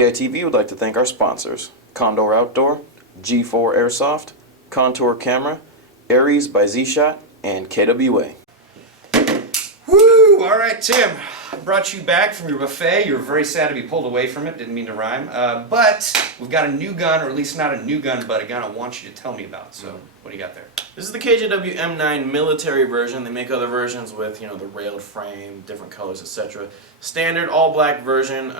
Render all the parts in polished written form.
GITV would like to thank our sponsors: Condor Outdoor, G4 Airsoft, Contour Camera, Aries by Z-Shot, and KWA. Woo! All right, Tim. Brought you back from your buffet. You were very sad to be pulled away from it. Didn't mean to rhyme. But we've got a new gun, or at least not a new gun, but a gun I want you to tell me about. So, what do you got there? This is the KJW M9 military version. They make other versions with, the railed frame, different colors, etc. Standard all black version,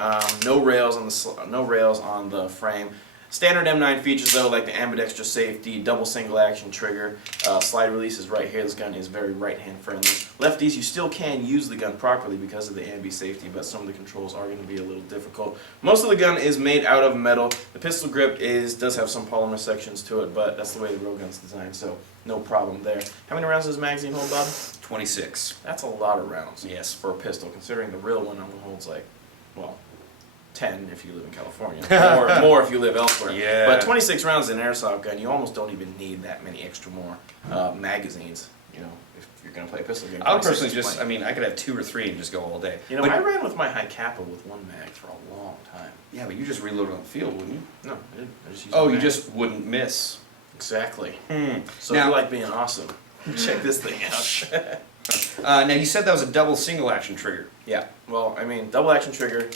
no rails on the frame. Standard M9 features though, like the ambidextrous safety, double single action trigger, slide release is right here. This gun is very right hand friendly. Lefties, you still can use the gun properly because of the ambi safety, but some of the controls are going to be a little difficult. Most of the gun is made out of metal. The pistol grip does have some polymer sections to it, but that's the way the real gun's designed, so no problem there. How many rounds does this magazine hold, Bob? 26. That's a lot of rounds. Yes. For a pistol, considering the real one only holds like, well, 10 if you live in California, or more if you live elsewhere. Yeah. But 26 rounds in an airsoft gun, you almost don't even need that many extra more magazines. If you're going to play a pistol game. I would personally just, I could have 2 or 3 and just go all day. I ran with my high kappa with 1 mag for a long time. Yeah, but you just reload on the field, wouldn't you? No, I didn't. I just used Oh, the you mag. just wouldn't miss. Exactly. So Now, if you like being awesome, check this thing out. now, you said that was a double single action trigger. Yeah, well, double action trigger.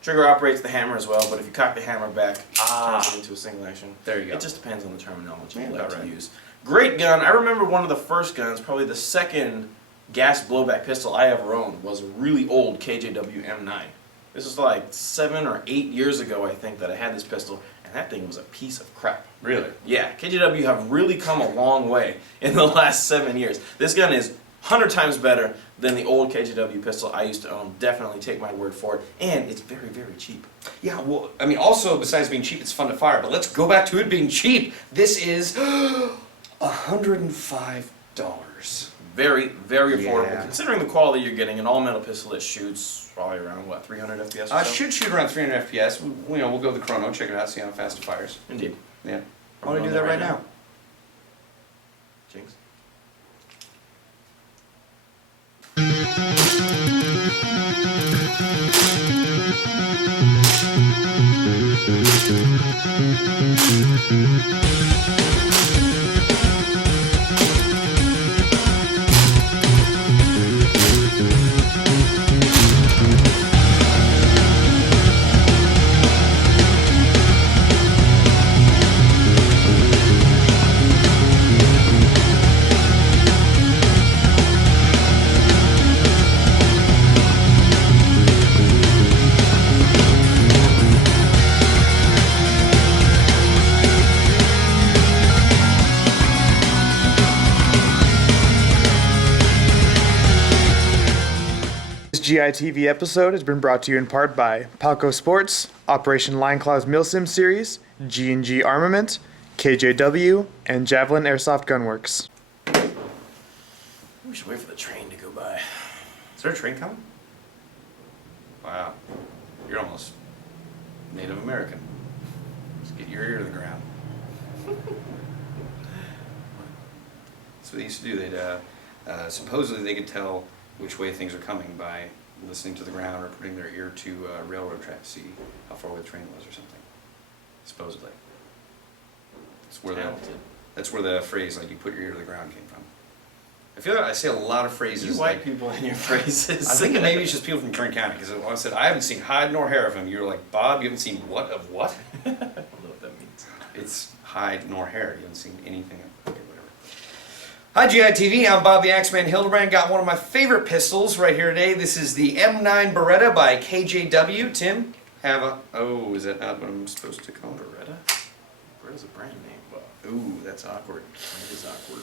Trigger operates the hammer as well, but if you cock the hammer back, it turns it into a single action. There you go. It just depends on the terminology you Yeah, like to right. use. Great gun. I remember one of the first guns, probably the second gas blowback pistol I ever owned, was a really old KJW M9. This was like 7 or 8 years ago, I think, that I had this pistol, and that thing was a piece of crap. Really? Yeah, KJW have really come a long way in the last 7 years. This gun is 100 times better than the old KJW pistol I used to own. Definitely take my word for it. And it's very, very cheap. Yeah, well, also, besides being cheap, it's fun to fire. But let's go back to it being cheap. This is $105. Very, very affordable. Yeah. Considering the quality you're getting, an all-metal pistol that shoots probably around, 300 FPS or so? Should shoot around 300 FPS. We'll go the chrono, check it out, see how fast it fires. Indeed. Yeah. I'm Why don't we do that right now? Jinx. This GITV episode has been brought to you in part by Palco Sports, Operation Line Claws Milsim Series, G&G Armament, KJW, and Javelin Airsoft Gunworks. We should wait for the train to go by. Is there a train coming? Wow. You're almost Native American. Just get your ear to the ground. That's what they used to do. They'd supposedly they could tell which way things are coming by listening to the ground or putting their ear to railroad track to see how far away the train was or something. Supposedly. That's where the phrase, like, you put your ear to the ground came from. I feel like I say a lot of phrases. You white people in your phrases. I think maybe it's just people from Kern County, because I said, I haven't seen hide nor hair of him. You were like, Bob, you haven't seen what of what? I don't know what that means. It's hide nor hair. You haven't seen anything. Okay, whatever. Hi, GITV. I'm Bob the Axeman Hildebrand. Got one of my favorite pistols right here today. This is the M9 Beretta by KJW. Tim, is that not what I'm supposed to call it? Beretta? Beretta's a brand name. Ooh, that's awkward. It is awkward.